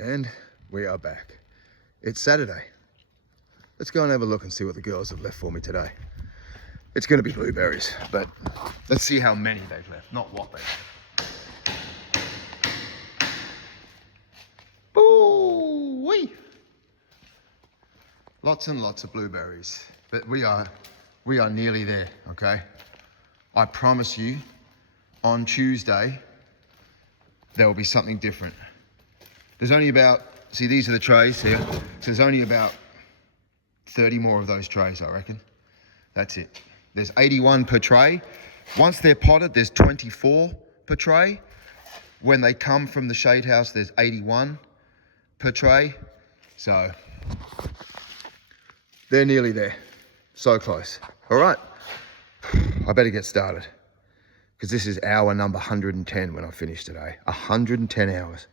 And we are back. It's Saturday. Let's go and have a look and see what the girls have left for me today. It's going to be blueberries, but let's see how many they've left, not what they've left. Ooh-wee! Lots and lots of blueberries, but we are nearly there, okay? I promise you, on Tuesday, there will be something different. There's only about, see, these are the trays here. So there's only about 30 more of those trays, I reckon. That's it. There's 81 per tray. Once they're potted, there's 24 per tray. When they come from the shade house, there's 81 per tray. So they're nearly there. So close. All right. I better get started because this is hour number 110 when I finish today. 110 hours.